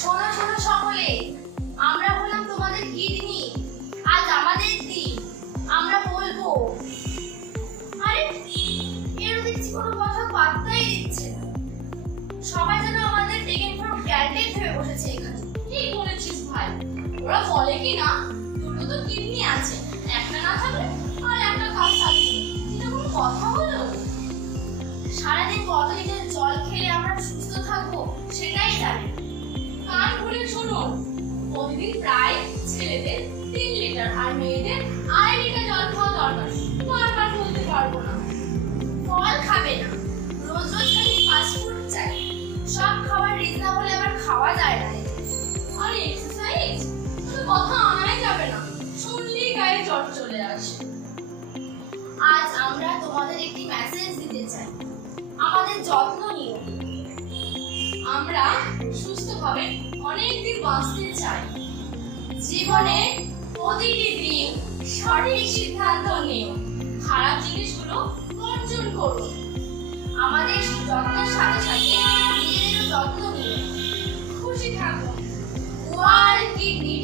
শোনো শোনো সকলে, আমরা হলাম তোমাদের কিডনি। আজ আমাদের দিন, আমরা বলবো। আরে এর দেখছি কোনো কথা পাত্তাই দিচ্ছে না। সবাই যেন আমাদের টেকেন ফর গ্রান্টেড ভেবে বসেছে এখানে। ঠিক বলেছিস ভাই, ওরা বলে কি না দুটো তো কিডনি আছে, একটা না থাকলে আর একটা কাজ থাকবে, এটা কোনো কথা হলো? সারাদিন কত লিটার জল খেলে আমরা সুস্থ থাকবো সেটাই জানি। কান খুলে শুনুন, প্রতিদিন প্রায় ছেলেদের 3 লিটার আর মেয়েদের 2.5 লিটার জল খাওয়া দরকার। বারবার বলতে পারবো না। ফল খাবে না, রোজ রোজ খালি ফাস্ট ফুড চাই। সব খাবার রিজনেবল আবার খাওয়া যায় না। আর এক্সারসাইজ তো কথা আনাই যাবে না, শুনলেই গায়ে জ্বর চলে আসে। আজ আমরা তোমাদের একটি মেসেজ দিতে চাই, আমাদের যত্ন নিও। আমরা সুস্থভাবে অনেক দিন বাঁচতে চাই। জীবনে প্রতিটি দিন সঠিক সিদ্ধান্ত নিও, খারাপ জিনিসগুলো বর্জন করো। আমাদের যত্নের সাথে সাথে নিজেদেরও যত্ন নিও। খুশি থাকো। World kidney